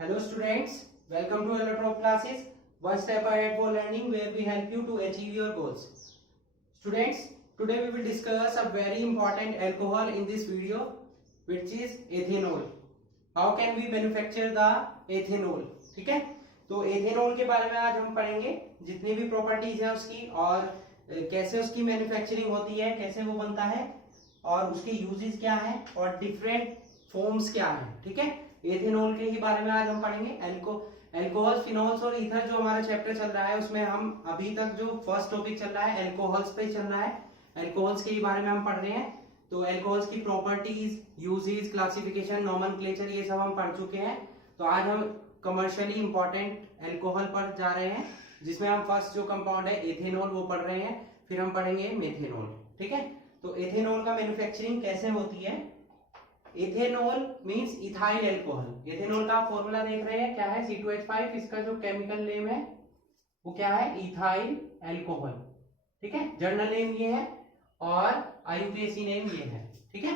Hello students, welcome to Electro classes. One step ahead for learning where we help you to achieve your goals. Students, today we will discuss a very important alcohol in this video which is ethanol. How can we manufacture the ethanol? ठीक है, तो ethanol के बारे में आज हम पढ़ेंगे, जितनी भी प्रॉपर्टीज है उसकी और कैसे उसकी मैन्युफैक्चरिंग होती है, कैसे वो बनता है और उसके यूजेस क्या है और डिफरेंट फॉर्म्स क्या है. ठीक है, एथेनॉल के ही बारे में आज हम पढ़ेंगे. एल्कोहल, फिनॉल्स और ईथर जो हमारा चैप्टर चल रहा है उसमें हम अभी तक जो फर्स्ट टॉपिक चल रहा है एल्कोहल्स पे चल रहा है. एल्कोहल्स के ही बारे में हम पढ़ रहे हैं. तो एल्कोहल्स की प्रॉपर्टीज, यूजेस, क्लासिफिकेशन, नॉमेनक्लेचर ये सब हम पढ़ चुके हैं. तो आज हम कमर्शियली इंपॉर्टेंट एल्कोहल पर जा रहे हैं, जिसमें हम फर्स्ट जो कंपाउंड है एथेनॉल वो पढ़ रहे हैं, फिर हम पढ़ेंगे मेथेनॉल. ठीक है, तो एथेनॉल का मैन्युफैक्चरिंग कैसे होती है. Ethanol means ethyl alcohol. Ethanol का फॉर्मूला देख रहे हैं क्या है, C2H5. इसका जो केमिकल नेम है वो क्या है, इथाइल एल्कोहल. ठीक है, जर्नल नेम ये है और IUPAC नेम ये है. ठीक है,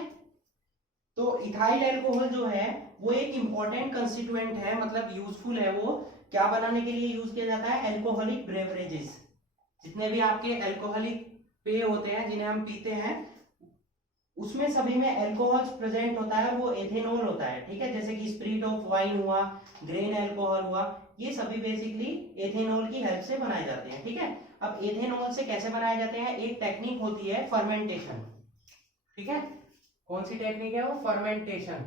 तो इथाइल एल्कोहल जो है वो एक इंपॉर्टेंट कंस्टिट्यूएंट है, मतलब यूजफुल है. वो क्या बनाने के लिए यूज किया जाता है, एल्कोहलिक ब्रेवरेजेस. जितने भी आपके एल्कोहलिक पेय होते हैं जिन्हें हम पीते हैं उसमें सभी में एल्कोहल प्रेजेंट होता है, वो एथेनॉल होता है. ठीक है, जैसे कि स्पिरिट ऑफ वाइन हुआ, ग्रेन एल्कोहल हुआ, ये सभी बेसिकली एथेनॉल की हेल्प से बनाए जाते हैं. ठीक है, अब एथेनॉल से कैसे बनाए जाते हैं, एक टेक्निक होती है फर्मेंटेशन. ठीक है, कौन सी टेक्निक है वो, फर्मेंटेशन.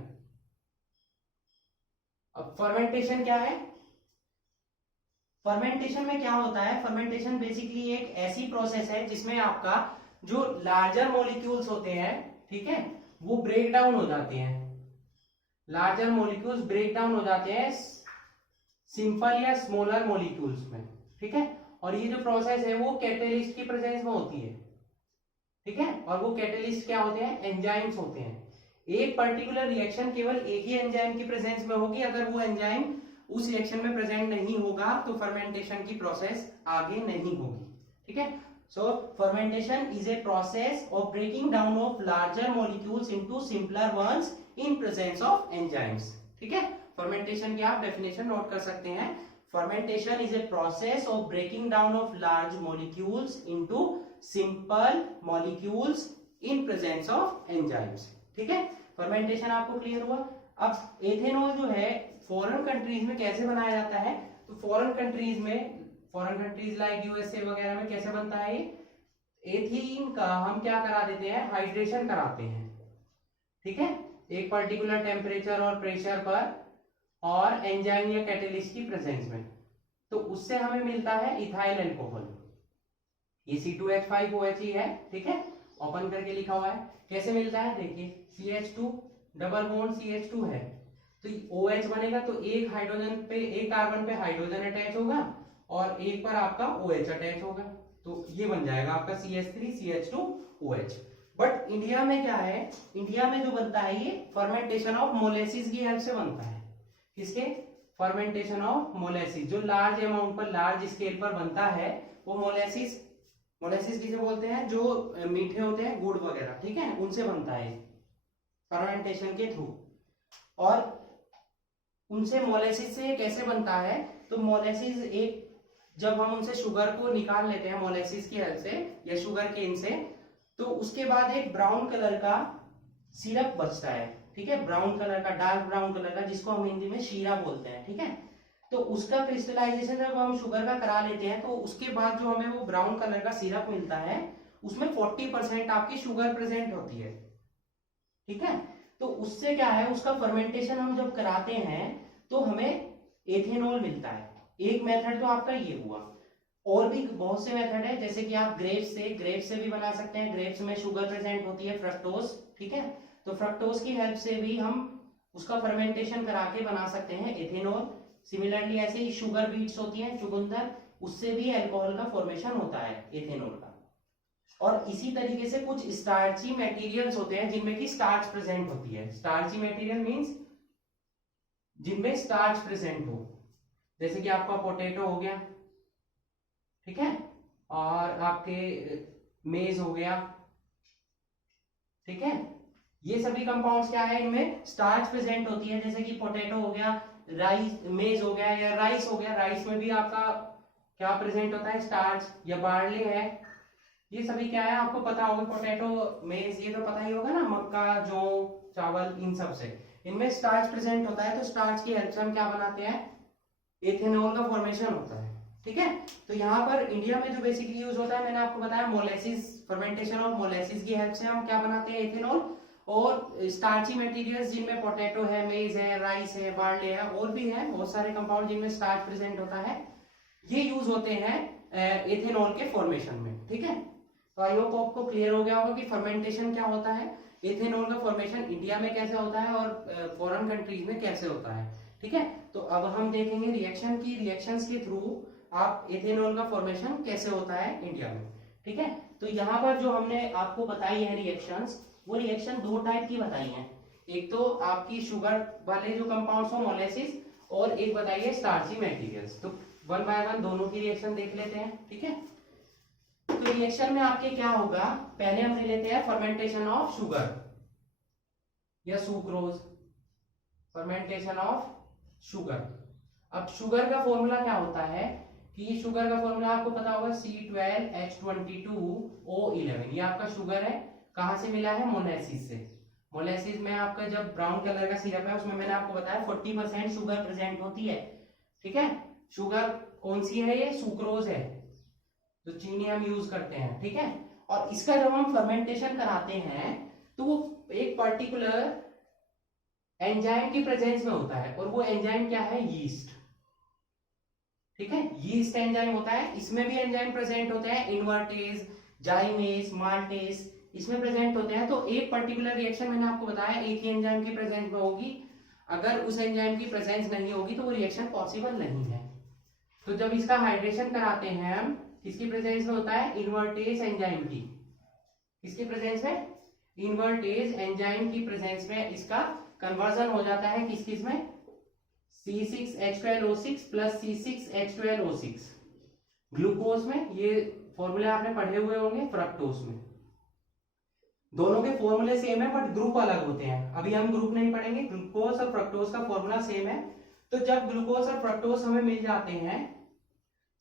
अब फर्मेंटेशन क्या है, फर्मेंटेशन में क्या होता है, फर्मेंटेशन बेसिकली एक ऐसी प्रोसेस है जिसमें आपका जो लार्जर मॉलिक्यूल्स होते हैं, ठीक है, वो ब्रेक डाउन हो जाते हैं. लार्जर मॉलिक्यूल्स ब्रेक डाउन हो जाते हैं सिंपल या स्मॉलर मॉलिक्यूल्स में. ठीक है, और ये जो प्रोसेस है वो कैटेलिस्ट की प्रेजेंस में होती है. ठीक है, और वो कैटेलिस्ट क्या होते हैं, एंजाइम्स होते हैं. एक पर्टिकुलर रिएक्शन केवल एक ही एंजाइम की प्रेजेंस में होगी. अगर वो एंजाइम उस रिएक्शन में प्रेजेंट नहीं होगा तो फर्मेंटेशन की प्रोसेस आगे नहीं होगी. ठीक है, so fermentation is a process of breaking down of larger molecules into simpler ones in presence of enzymes. ठीक है, fermentation की आप डेफिनेशन नोट कर सकते हैं. fermentation is a process of breaking down of large molecules into simple molecules in presence of enzymes. ठीक है, fermentation आपको क्लियर हुआ. अब एथेनॉल जो है फॉरेन कंट्रीज में कैसे बनाया जाता है, तो फॉरेन कंट्रीज लाइक यूएसए वगैरह में कैसे बनता है, एथीन का हम क्या करा देते हैं, हाइड्रेशन कराते हैं. ठीक है, एक पर्टिकुलर टेम्परेचर और प्रेशर पर और एंजाइम या कैटेलिस्ट की प्रेजेंस में, तो उससे हमें मिलता है इथाइल एल्कोहल. ये C2H5OH ही है. ठीक है, ओपन करके लिखा हुआ है. कैसे मिलता है, देखिए CH2 डबल बॉन्ड CH2 है तो OH बनेगा, तो एक हाइड्रोजन पे, एक कार्बन पे हाइड्रोजन अटैच होगा और एक पर आपका OH अटैच होगा, तो ये बन जाएगा आपका CH3CH2OH. बट इंडिया में क्या है, इंडिया में जो बनता है ये फर्मेंटेशन ऑफ मोलेसिस की हेल्प से बनता है. किसके, फर्मेंटेशन ऑफ मोलेसिस. जो लार्ज अमाउंट पर, लार्ज स्केल पर बनता है वो मोलेसिस. मोलेसिस किसे बोलते हैं, जो मीठे होते हैं, गुड़ वगैरह. ठीक है, उनसे बनता है फर्मेंटेशन के थ्रू. और उनसे मोलेसिस से कैसे बनता है, तो मोलेसिस एक, जब हम उनसे शुगर को निकाल लेते हैं मोलेसिस की हेल्प से या शुगर केन से, तो उसके बाद एक ब्राउन कलर का सिरप बचता है. ठीक है, ब्राउन कलर का, डार्क ब्राउन कलर का, जिसको हम हिंदी में शीरा बोलते हैं. ठीक है, तो उसका क्रिस्टलाइजेशन जब हम शुगर का करा लेते हैं तो उसके बाद जो हमें वो ब्राउन कलर का सिरप मिलता है उसमें 40% आपकी शुगर प्रेजेंट होती है. ठीक है, तो उससे क्या है, उसका फर्मेंटेशन हम जब कराते हैं तो हमें एथेनॉल मिलता है. एक मेथड तो आपका ये हुआ, और भी बहुत से मेथड है, जैसे कि आप ग्रेप्स से भी बना सकते हैं. ग्रेप्स में शुगर प्रेजेंट होती है, फ्रक्टोज. ठीक है, तो फ्रक्टोज की हेल्प से भी हम उसका फर्मेंटेशन करा के बना सकते हैं एथेनॉल. सिमिलरली ऐसे ही शुगर बीट्स होती हैं, चुकंदर, उससे भी अल्कोहल का फॉर्मेशन होता है एथेनॉल का. और इसी तरीके से कुछ स्टार्ची मटेरियल्स होते हैं जिनमें की स्टार्च प्रेजेंट होती है. स्टार्ची मटेरियल मींस जिनमें स्टार्च प्रेजेंट हो, जैसे कि आपका पोटैटो हो गया. ठीक है, और आपके मेज हो गया. ठीक है, ये सभी कंपाउंड्स क्या है, इनमें स्टार्च प्रेजेंट होती है. जैसे कि पोटैटो हो गया, राइस मेज हो गया या राइस हो गया, राइस में भी आपका क्या प्रेजेंट होता है, स्टार्च, या बार्ले है, ये सभी क्या है आपको पता होगा, पोटैटो, मेज, ये तो पता ही होगा ना, मक्का, जौ, चावल, इन सब से इनमें स्टार्च प्रेजेंट होता है। तो स्टार्च की हेल्प से हम क्या बनाते हैं, एथेनॉल का फॉर्मेशन होता है। ठीक है, तो यहाँ पर इंडिया में जो बेसिकली यूज होता है, मैंने आपको बताया मोलेसिस, फर्मेंटेशन ऑफ मोलेसिस की हेल्प से हम क्या बनाते हैं, एथेनॉल। और स्टार्ची मटेरियल्स जिनमें पोटैटो है, मेज है, राइस है, बार्ले है, और भी है बहुत सारे कंपाउंड जिनमें स्टार्च प्रेजेंट होता है, ये यूज होते हैं एथेनॉल के फॉर्मेशन में। ठीक है, तो आई होप आपको क्लियर हो गया होगा कि फर्मेंटेशन क्या होता है, एथेनॉल का फॉर्मेशन इंडिया में कैसे होता है और फॉरेन कंट्रीज में कैसे होता है। ठीक है, तो अब हम देखेंगे रिएक्शन की, रिएक्शंस के थ्रू आप एथेनॉल का फॉर्मेशन कैसे होता है इंडिया में। ठीक है, तो यहाँ पर जो हमने आपको बताई है रिएक्शंस, वो रिएक्शन दो टाइप की बताई है। एक तो आपकी शुगर वाले जो कंपाउंड्स हो, मोलेसिस, और एक बताइए स्टार्ची मटेरियल्स। तो वन बाय वन दोनों की रिएक्शन देख लेते हैं। ठीक है, तो रिएक्शन में आपके क्या होगा, पहले हम ले लेते हैं फर्मेंटेशन ऑफ शुगर या सुक्रोज, फर्मेंटेशन ऑफ शुगर। अब शुगर का फॉर्मूला क्या होता है कि शुगर का फॉर्मूला आपको पता होगा, C12H22O11, ये आपका शुगर है, कहां से मिला है, मोलेसिस से। मोलेसिस में आपका जब ब्राउन कलर का सिरप है उसमें मैंने आपको बताया 40% शुगर प्रेजेंट होती है। ठीक है, शुगर कौन सी है, ये सुक्रोज है, तो चीनी हम यूज करते हैं। ठीक है, और इसका जब हम फर्मेंटेशन कराते हैं तो वो एक पर्टिकुलर एंजाइम की प्रेजेंस में होता है, और वो एंजाइम क्या है, यीस्ट। ठीक है, यीस्ट एंजाइम होता है, इसमें भी एंजाइम प्रेजेंट होते हैं, इन्वर्टेज, जाइमेज, माल्टेज, इसमें प्रेजेंट होते हैं। तो एक पर्टिकुलर रिएक्शन मैंने आपको बताया एक ही एंजाइम की प्रेजेंस में होगी, अगर उस एंजाइम की प्रेजेंस नहीं होगी तो वो रिएक्शन पॉसिबल नहीं है। तो जब इसका हाइड्रेशन कराते हैं हम, किसकी प्रेजेंस में होता है, इन्वर्टेज एंजाइम की, किसकी प्रेजेंस में, इन्वर्टेज एंजाइम की प्रेजेंस में इसका कन्वर्जन हो जाता है किस किस में, C6H12O6 प्लस C6H12O6 ग्लूकोज में। ये फॉर्मूले आपने पढ़े हुए होंगे, फ्रक्टोज में। दोनों के फॉर्मूले सेम है बट ग्रुप अलग होते हैं, अभी हम ग्रुप नहीं पढ़ेंगे। ग्लूकोज और फ्रक्टोज का फॉर्मूला सेम है। तो जब ग्लूकोज और फ्रक्टोज हमें मिल जाते हैं,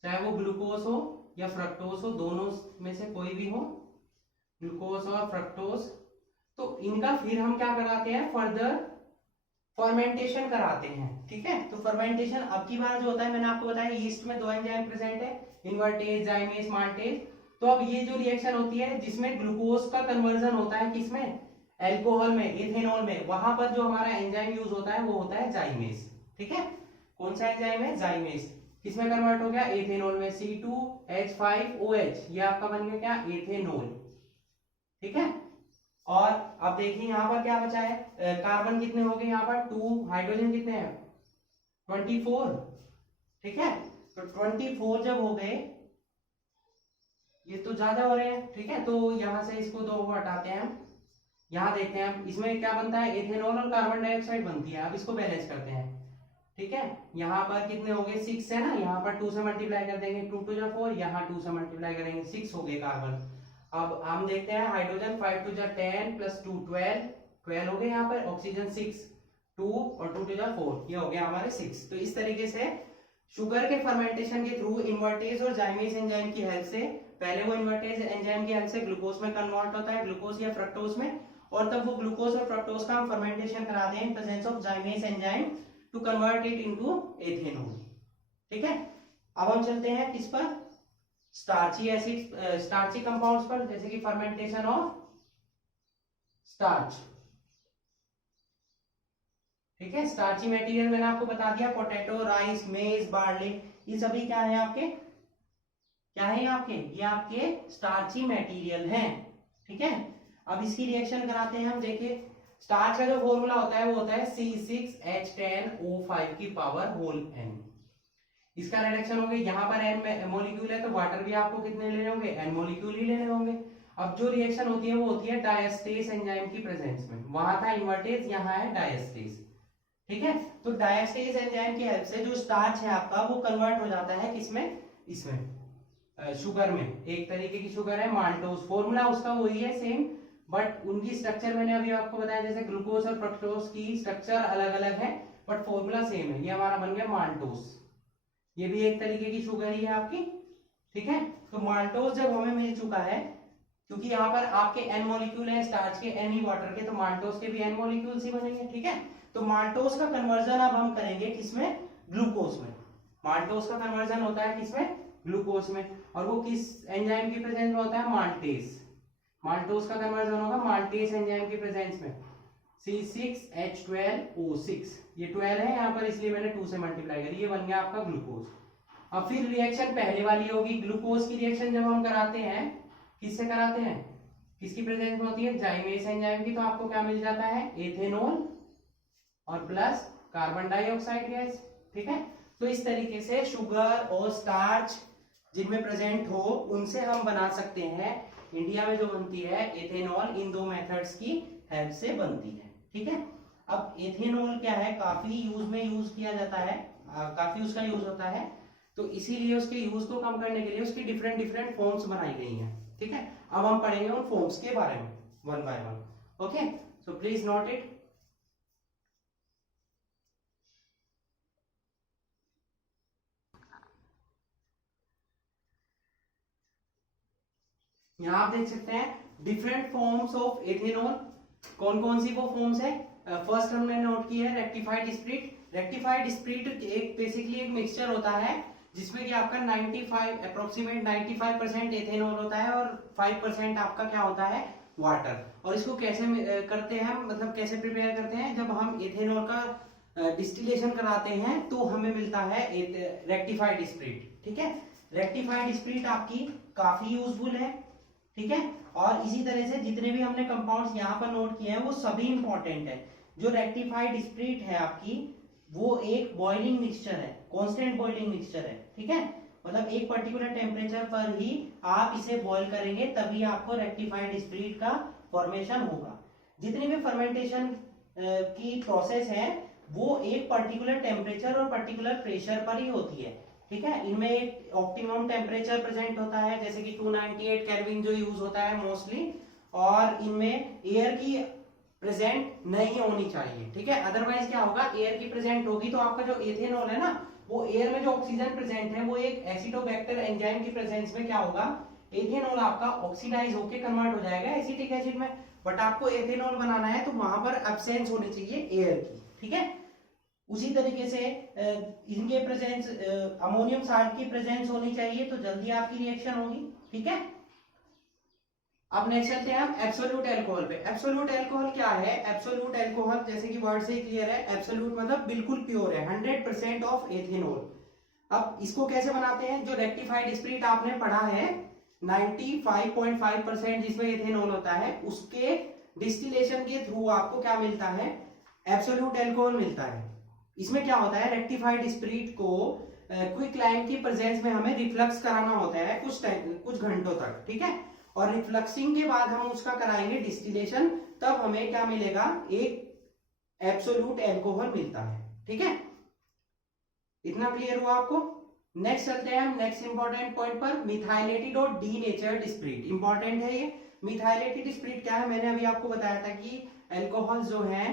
चाहे वो ग्लूकोज हो या फ्रक्टोज हो, दोनों में से कोई भी हो, ग्लूकोज और फ्रक्टोज, तो इनका फिर हम क्या कराते हैं, फर्दर फर्मेंटेशन कराते हैं। ठीक है, तो फर्मेंटेशन अब की बार जो होता है, मैंने आपको बताया यीस्ट में दो एंजाइम प्रेजेंट है, इन्वर्टेज, जाइमेज, माल्टेज। तो अब ये जो रिएक्शन होती है जिसमें ग्लूकोज का कन्वर्जन होता है किसमें, एल्कोहल में, इथेनॉल में, वहां पर जो हमारा एंजाइम यूज होता है वो होता है जाइमेज। ठीक है, कौन सा एंजाइम है, जाइमेज। किसमें कन्वर्ट हो गया, एथेनॉल में, C2H5OH, ये आपका बन गया क्या, एथेनॉल। ठीक है, और अब देखिए यहाँ पर क्या बचा है, कार्बन कितने हो गए यहाँ पर 2, हाइड्रोजन कितने हैं 24। ठीक है, तो 24 जब हो गए, ये तो ज्यादा हो रहे हैं। ठीक है, तो यहां से इसको दो हटाते हैं हम, यहाँ देखते हैं इसमें क्या बनता है, एथेनॉल और कार्बन डाइऑक्साइड बनती है। अब इसको बैलेंस करते हैं। ठीक है, यहाँ पर कितने हो गए, 6 है ना, यहाँ पर 2 से मल्टीप्लाई कर देंगे, 2 2 जा 4, यहाँ 2 से मल्टीप्लाई करेंगे, 6 हो गए कार्बन। अब हम देखते हैं हाइड्रोजन, 5 2 जा 10 प्लस 2 12 हो गए यहाँ पर। ऑक्सीजन 6, 2 और 2 2 जा 4, ये हो गया हमारे 6। तो इस तरीके से शुगर के फर्मेंटेशन के थ्रू इन्वर्टेज और जाइमेज एंजाइम की हेल्प से, पहले वो इन्वर्टेज एंजाइम की हेल्प से ग्लूकोज में कन्वर्ट होता है, ग्लूकोज या फ्रक्टोज में, और तब वो ग्लूकोज और फ्रक्टोज का हम फर्मेंटेशन कराते हैं in presence of zymase enzyme to convert it into ethanol. ठीक है, अब हम चलते हैं किस पर, स्टार्ची एसिड, स्टार्ची कंपाउंड्स पर, जैसे कि फर्मेंटेशन ऑफ स्टार्च। ठीक है, स्टार्ची मटेरियल मैंने आपको बता दिया, पोटैटो, राइस, मेज, बार्ले, ये सभी क्या है आपके, क्या है आपके, ये आपके स्टार्ची मटेरियल हैं। ठीक है, अब इसकी रिएक्शन कराते हैं हम। देखिए स्टार्च का जो फॉर्मूला होता है वो होता है C6H10O5 की पावर होल n। इसका रिडक्शन हो गया, यहाँ पर n मॉलिक्यूल है तो वाटर भी आपको कितने लेने होंगे, n मॉलिक्यूल ही लेने होंगे। अब जो रिएक्शन होती है वो होती है डायस्टेज एंजाइम की प्रेजेंस में, वहां था इन्वर्टेज, यहाँ है डायस्टेज। ठीक है, तो डायस्टेज एंजाइम की हेल्प से जो स्टार्च है आपका वो कन्वर्ट हो जाता है किसमें, इसमें शुगर में। एक तरीके की शुगर है माल्टोज, फॉर्मूला उसका वही है सेम, बट उनकी स्ट्रक्चर मैंने अभी आपको बताया, जैसे ग्लूकोज और फ्रक्टोज की स्ट्रक्चर अलग अलग है, बट फॉर्मूला सेम है। ये हमारा बन गया माल्टोस, ये भी एक तरीके की शुगर ही है आपकी, ठीक है। तो माल्टोस जब हमें मिल चुका है, क्योंकि यहाँ पर आपके n मॉलिक्यूल है स्टार्च के, n ही वाटर के, तो माल्टोस के भी n मॉलिक्यूल्स ही बनेंगे, ठीक है। तो माल्टोस का कन्वर्जन अब हम करेंगे किसमें, ग्लूकोज में। माल्टोस का कन्वर्जन होता है किसमें, ग्लूकोज में, और वो किस एंजाइम की प्रेजेंस में होता है, माल्टेस। माल्टोस का कन्वर्जन होगा माल्टेस एंजाइम की प्रेजेंस में, C6H12O6, ये 12 है यहाँ पर इसलिए मैंने 2 से मल्टीप्लाई करी, ये बन गया आपका ग्लूकोज। अब फिर रिएक्शन पहले वाली होगी, ग्लूकोज की रिएक्शन जब हम कराते हैं, किससे कराते हैं, किसकी प्रेजेंस में होती है, जाइमेस एंजाइम की, तो आपको क्या मिल जाता है, एथेनॉल और प्लस कार्बन डाइऑक्साइड गैस, ठीक है। तो इस तरीके से शुगर और स्टार्च जिनमें प्रेजेंट हो उनसे हम बना सकते हैं, इंडिया में जो बनती है एथेनॉल, इन 2 मेथड्स की हेल्प से बनती है, ठीक है। अब एथेनॉल क्या है, काफी यूज में यूज किया जाता है, काफी उसका यूज होता है, तो इसीलिए उसके यूज को कम करने के लिए उसकी डिफरेंट डिफरेंट फॉर्म्स बनाई गई हैं, ठीक है। अब हम पढ़ेंगे उन फॉर्म्स के बारे में one by one, okay. So please note it. यहाँ आप देख सकते हैं डिफरेंट फॉर्म्स ऑफ एथेनॉल, कौन कौन सी वो फॉर्म्स है। फर्स्ट हमने नोट की है रेक्टिफाइड स्प्रिट। रेक्टिफाइड स्प्रिट एक बेसिकली एक मिक्सचर होता है जिसमें कि आपका 95 अप्रोक्सीमेट 95% एथेनॉल होता है और 5% आपका क्या होता है, वाटर। और इसको कैसे करते हैं, मतलब कैसे प्रिपेयर करते हैं, जब हम एथेनॉल का डिस्टिलेशन कराते हैं तो हमें मिलता है रेक्टिफाइड स्प्रिट, ठीक है। रेक्टिफाइड स्प्रिट आपकी काफी यूजफुल है, ठीक है। और इसी तरह से जितने भी हमने कंपाउंड्स यहाँ पर नोट किए हैं वो सभी इंपॉर्टेंट है। जो रेक्टिफाइड स्प्रिट है आपकी, वो एक बॉइलिंग मिक्सचर है, कांस्टेंट बॉइलिंग मिक्सचर है, ठीक है। मतलब एक पर्टिकुलर टेम्परेचर पर ही आप इसे बॉईल करेंगे तभी आपको रेक्टिफाइड स्प्रिट का फॉर्मेशन होगा। जितनी भी फर्मेंटेशन की प्रोसेस है वो एक पर्टिकुलर टेम्परेचर और पर्टिकुलर प्रेशर पर ही होती है, ठीक है। इनमें एक ऑप्टिमम टेम्परेचर प्रेजेंट होता है, जैसे कि 298 केल्विन जो यूज होता है मोस्टली, और इनमें एयर की प्रेजेंट नहीं होनी चाहिए, ठीक है। अदरवाइज क्या होगा, एयर की प्रेजेंट होगी तो आपका जो एथेनॉल है ना, वो एयर में जो ऑक्सीजन प्रेजेंट है वो एक एसिडोबैक्टर एंजाइम की प्रेजेंस में क्या होगा, एथेनॉल आपका ऑक्सीडाइज होकर कन्वर्ट हो जाएगा एसिटिक एसिड में। बट आपको एथेनॉल बनाना है तो वहां पर एब्सेंस होनी चाहिए एयर की, ठीक है। उसी तरीके से इनके प्रेजेंस, अमोनियम साल्ट की प्रेजेंस होनी चाहिए तो जल्दी आपकी रिएक्शन होगी, ठीक है। अब नेक्स्ट चलते हैं हम एब्सोल्यूट अल्कोहल पे। एब्सोल्यूट अल्कोहल क्या है, एब्सोल्यूट अल्कोहल जैसे कि वर्ड से ही क्लियर है, एब्सोल्यूट मतलब बिल्कुल प्योर है, 100% ऑफ एथेनॉल। अब इसको कैसे बनाते हैं, जो रेक्टिफाइड स्प्रिट आपने पढ़ा है 95.5% जिसमें एथेनॉल होता है, उसके डिस्टिलेशन के थ्रू आपको क्या मिलता है, एब्सोल्यूट अल्कोहल मिलता है। इसमें क्या होता है, रेक्टिफाइड स्प्रिट को क्विक लाइम की प्रेजेंस में हमें रिफ्लक्स कराना होता है कुछ घंटों तक, ठीक है। और रिफ्लक्सिंग के बाद हम उसका कराएंगे डिस्टिलेशन, तब हमें क्या मिलेगा, एक एब्सोल्यूट अल्कोहल मिलता है, ठीक है। इतना क्लियर हुआ आपको। नेक्स्ट चलते हैं हम नेक्स्ट इंपॉर्टेंट पॉइंट पर, मिथाइलेटेड और डीनेचर्ड स्प्रिट। इंपॉर्टेंट है ये। मिथाइलेटेड स्प्रिट क्या है, मैंने अभी आपको बताया था कि अल्कोहल जो है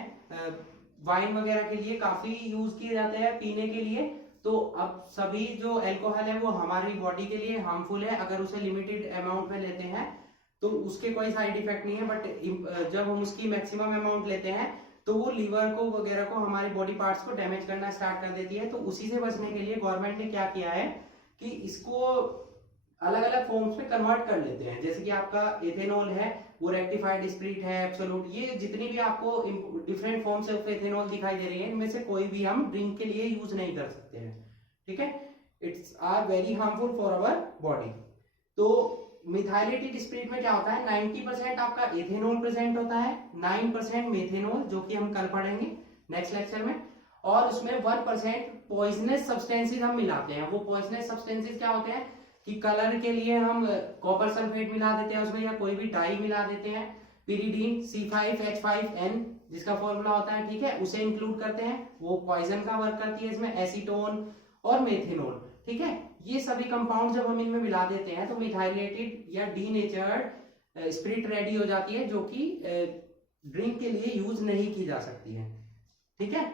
वाइन वगैरह के लिए काफी यूज किए जाते हैं पीने के लिए। तो अब सभी जो अल्कोहल है वो हमारी बॉडी के लिए हार्मफुल है अगर उसे लिमिटेड अमाउंट में लेते हैं तो उसके कोई साइड इफेक्ट नहीं है। बट जब हम उसकी मैक्सिमम अमाउंट लेते हैं तो वो लीवर को वगैरह को, हमारे बॉडी पार्ट्स को डैमेज करना स्टार्ट कर देती है। तो उसी से बचने के लिए गवर्नमेंट ने क्या किया है कि इसको अलग अलग फॉर्म्स में कन्वर्ट कर लेते हैं। जैसे कि आपका एथेनॉल है वो रेक्टिफाइड स्प्रिट है, एब्सोल्यूट, ये जितनी भी आपको डिफरेंट फॉर्म्स ऑफ एथेनॉल दिखाई दे रही है इनमें से कोई भी हम ड्रिंक के लिए यूज नहीं कर सकते हैं, ठीक है। It's are very harmful for our body. तो मिथाइलेटेड स्प्रिट में क्या होता है, 90% आपका एथेनॉल प्रेजेंट होता है, 9% मेथेनॉल जो कि हम कल पढ़ेंगे नेक्स्ट लेक्चर में, और उसमें 1% पॉइजनस सब्सटेंसेस हम मिलाते हैं। वो पॉइजनस सब्सटेंसेस क्या होते हैं कि कलर के लिए हम कॉपर सल्फेट मिला देते हैं उसमें, या कोई भी डाई मिला देते हैं, पिरिडीन C5H5N जिसका फॉर्मूला होता है, ठीक है, उसे इंक्लूड करते हैं, वो पॉइजन का वर्क करती है इसमें, एसीटोन और मेथेनॉल, ठीक है। ये सभी कंपाउंड जब हम इनमें मिला देते हैं तो मिथाइलेटेड या डीनेचर्ड स्प्रिट रेडी हो जाती है जो कि ड्रिंक के लिए यूज नहीं की जा सकती है, ठीक है।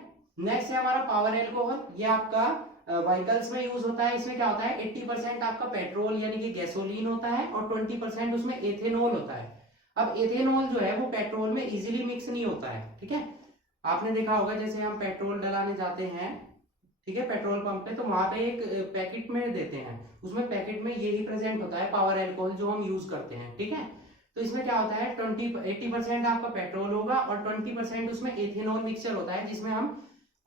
नेक्स्ट है हमारा पावर एल्कोहल। ये आपका व्हीकल्स में यूज होता है। इसमें क्या होता है, 80% आपका पेट्रोल यानी कि गैसोलीन होता है और 20% उसमें एथेनॉल होता है। अब एथेनॉल जो है वो पेट्रोल में इजीली मिक्स नहीं होता है, ठीक है। आपने देखा होगा जैसे हम पेट्रोल डलाने जाते हैं, ठीक है, पेट्रोल पंप पे, तो वहां पे एक पैकेट में देते हैं, उसमें पैकेट में यही प्रेजेंट होता है पावर एल्कोहल जो हम यूज करते हैं, ठीक है। तो इसमें क्या होता है, 80% आपका पेट्रोल होगा और 20% उसमें एथेनॉल मिक्सचर होता है, जिसमें हम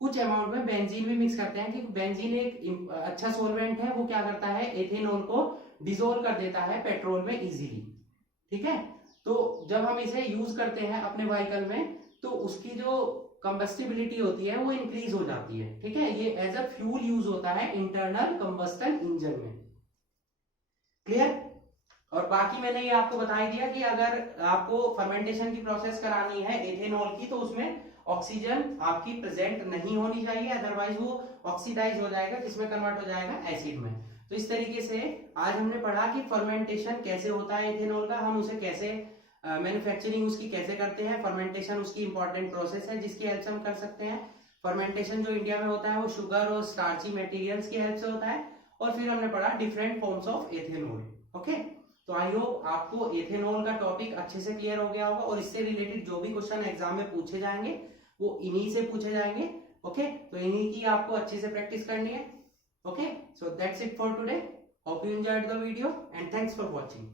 कुछ अमाउंट में बेंजीन भी मिक्स करते हैं, क्योंकि बेंजीन एक अच्छा सोलवेंट है, वो क्या करता है, एथेनॉल को डिसोल्व कर देता है पेट्रोल में इजीली, ठीक है। तो जब हम इसे यूज करते हैं अपने व्हीकल में, तो उसकी जो कंबस्टिबिलिटी होती है वो इंक्रीज हो जाती है, ठीक है। ये एज अ फ्यूल यूज होता है इंटरनल कंबस्टन इंजन में। क्लियर। और बाकी मैंने ये आपको बता ही दिया कि अगर आपको फर्मेंटेशन की प्रोसेस करानी है एथेनॉल की, तो उसमें ऑक्सीजन आपकी प्रेजेंट नहीं होनी चाहिए, अदरवाइज वो ऑक्सीडाइज हो जाएगा, जिसमें कन्वर्ट हो जाएगा एसिड में। तो इस तरीके से आज हमने पढ़ा कि फर्मेंटेशन कैसे होता है एथेनॉल का, हम उसे कैसे मैन्युफैक्चरिंग उसकी कैसे करते हैं, फर्मेंटेशन उसकी इंपॉर्टेंट प्रोसेस है जिसकी हेल्प से हम कर सकते हैं। फर्मेंटेशन जो इंडिया में होता है वो शुगर और स्टार्ची मटेरियल्स की हेल्प से होता है। और फिर हमने पढ़ा different forms of ethanol. Okay, तो आई होप आपको एथेनॉल का टॉपिक अच्छे से क्लियर हो गया होगा, और इससे रिलेटेड जो भी क्वेश्चन एग्जाम में पूछे जाएंगे वो इन्हीं से पूछे जाएंगे। ओके, तो इन्हीं की आपको अच्छे से प्रैक्टिस करनी है। Okay, so that's it for today. Hope you enjoyed the video and thanks for watching.